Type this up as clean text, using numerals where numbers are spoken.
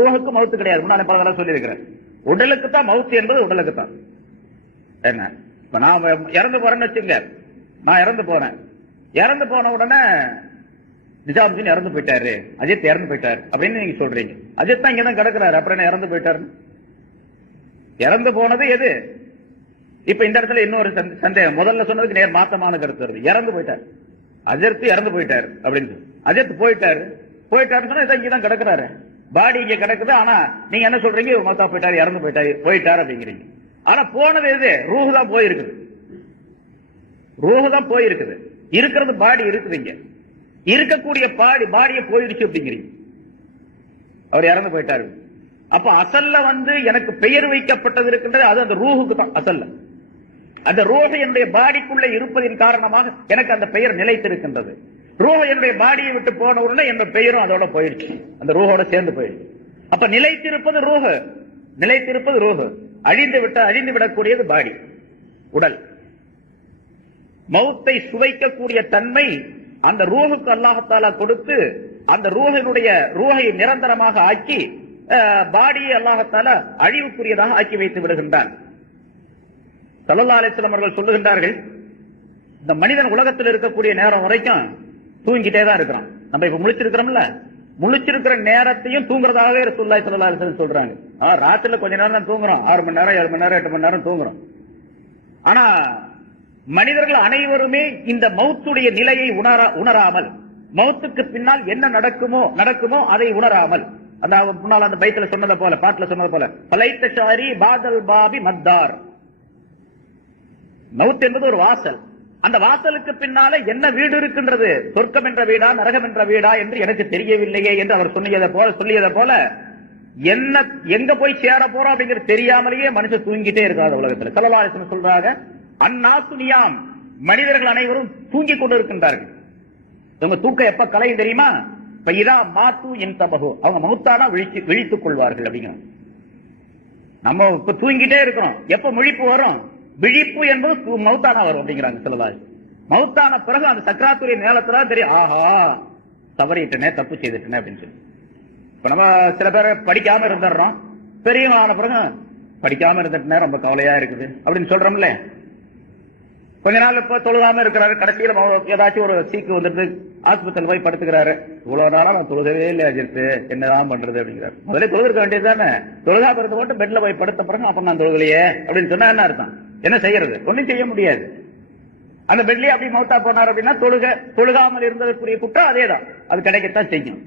ரூஹுக்கு மவுத்து கிடையாது. முன்னாடி பல தடவை சொல்லி இருக்கிறேன். உடலுக்கு தான் மவுத்து என்பது உடலுக்கு தான். என்ன இப்ப நான் இறந்து போறேன்னு வச்சுங்க, நான் இறந்து போறேன். இறந்து போன உடனே நிஜாமுதீன் இறந்து போயிட்டாரு, அஜித் இறந்து போயிட்டாரு அப்படின்னு நீங்க சொல்றீங்க. அஜித் தான் இங்கதான் கிடக்குறாரு, அப்புறம் என்ன இறந்து போயிட்டாரு? இறந்து போனது எது? இப்ப இந்த இடத்துல இன்னொரு சந்தேகம். முதல்ல சொன்னதுக்கு நேர் மாத்தமான கருத்து வருது. இறந்து போயிட்டாரு, அஜித் இறந்து போயிட்டாரு அப்படின்னு. அஜித் போயிட்டாரு, போயிட்டாருன்னு சொன்னா இங்கதான் கிடக்குறாரு, பாடி இங்க கிடக்குது. ஆனா நீங்க என்ன சொல்றீங்க? மத்தா போயிட்டாரு, இறந்து போயிட்டாரு, போயிட்டாரு அப்படிங்கிறீங்க. ஆனா போனது எது? ரூஹு தான் போயிருக்குது. ரூஹு தான் போயிருக்குது. இருக்கிறது பாடி இருக்குது. இங்க இருக்கக்கூடிய பாடியை போயிடுச்சு அப்படிங்கிறீங்க. அவர் இறந்து போயிட்டாரு. அப்ப அசல்ல எனக்கு பெயர் வைக்கப்பட்டது இருக்கின்றது, அது அந்த ரூஹுக்கு தான். அசல்ல அந்த ரூஹ் என்னுடைய பாடிக்குள்ள இருப்பதின் காரணமாக எனக்கு அந்த பெயர் நிலைத்திருக்கின்றது. ரூஹ் என்னுடைய பாடியை விட்டு போன உடனே என்னோட பெயரும் அதோட போயிடுச்சு, அந்த ரூஹோட சேர்ந்து போயிடுச்சு. அப்ப நிலைத்திருப்பது ரூஹ், நிலைத்திருப்பது ரூஹ். அழிந்து விடக்கூடியது பாடி, உடல். மௌத்தை சுவைக்கக்கூடிய தன்மை அந்த ரூஹுக்கு அல்லாஹ் கொடுத்து அந்த ரூஹை நிரந்தரமாக ஆக்கி பாடியை அல்லாஹ் அழிவுக்குரியதாக ஆக்கி வைத்து விடுகின்றான். ஸல்லல்லாஹு அலைஹி வஸல்லம் அவர்கள் சொல்லுகின்றார்கள், இந்த மனிதன் உலகத்தில் இருக்கக்கூடிய நேரம் வரைக்கும் தூங்கிட்டே தான் இருக்கிறான். நம்ம இப்ப முழிச்சிருக்கிறோம்ல, முழிச்சிருக்கிற நேரத்தையும் தூங்குறதாகவே ரசூலுல்லாஹி ஸல்லல்லாஹு அலைஹி வஸல்லம் சொல்றாங்க. ராத்திரில கொஞ்ச நேரம் தான் தூங்குறோம், 6 மணி நேரம் 7 மணி நேரம் 8 மணி நேரம் தூங்குறோம். ஆனா மனிதர்கள் அனைவருமே இந்த மௌத்துடைய நிலையை உணராமல், மௌத்துக்கு பின்னால் என்ன நடக்குமோ அதை உணராமல், முன்னால் அந்த பைத்துல சொன்னதை போல, பாட்டுல சொன்னது போல, பலைத்த ஷாரி பாதல் பாபி மத்தார். மவுத் என்பது ஒரு வாசல். அந்த வாசலுக்கு பின்னால என்ன வீடு இருக்கின்றது, சொர்க்கம் என்ற வீடா நரகம் என்ற வீடா என்று எனக்கு தெரியவில்லையே என்று அவர் சொல்லியதை போல என்ன எங்க போய் சேர போறோம் அப்படிங்கிறது தெரியாமலேயே மனுஷன் தூங்கிட்டே இருக்காது உலகத்தில். ஸல்லல்லாஹு அலைஹி வஸல்லம் சொல்றாங்க, அன்னாசு நியாம், மனிதர்கள் அனைவரும் தூங்கிக் கொண்டு இருக்கின்றார்கள். அவங்க தூக்கம் எப்ப கலையும் தெரியுமா? இதா மாத்து என் தபகு, அவங்க மௌத்தானா விழித்துக் கொள்வார்கள் அப்படிங்கிறாங்க. நம்ம இப்ப தூங்கிட்டே இருக்கிறோம், எப்ப முழிப்பு வரும்? விழிப்பு என்பது மௌத்தானா வரும் அப்படிங்கிறாங்க ஸல்லல்லாஹு அலைஹி வஸல்லம். மௌத்தான பிறகு அந்த சக்கராத்துடைய நேரத்துல தெரியும், ஆஹா தவறிட்டனே, தப்பு செய்துட்டனே அப்படின்னு சொல்லி. இப்ப நம்ம சில பேர் படிக்காம இருந்துடுறோம், பெரியவனான பிறகு படிக்காம இருந்துட்டுனே ரொம்ப கவலையா இருக்குது அப்படின்னு சொல்றோம்ல. கொஞ்ச நாள் இப்ப தொழுகாம இருக்கிறாரு, கடைசியில ஏதாச்சும் ஒரு சீக்கு வந்துட்டு ஆஸ்பத்திரியில் போய் படுத்துக்கிறாரு. இவ்வளவு நாளா நான் தொழுகவே இல்லை அஜித்து, என்னதான் பண்றது அப்படிங்கிறாரு. முதல்ல தொழுக வேண்டியது தானே, தொழுகா பிறந்த போட்டு பெட்ல போய் படுத்த பிறகு அப்ப நான் தொழுகலையே அப்படின்னு சொன்னா என்ன அர்த்தம்? என்ன செய்யறது? ஒன்னும் செய்ய முடியாது. அந்த பெட்லயே அப்படி மௌத்தா போனார் அப்படின்னா தொழுகாமல் இருந்ததற்குரிய குற்றம் அதேதான், அது கிடைக்கத்தான் செய்யும்.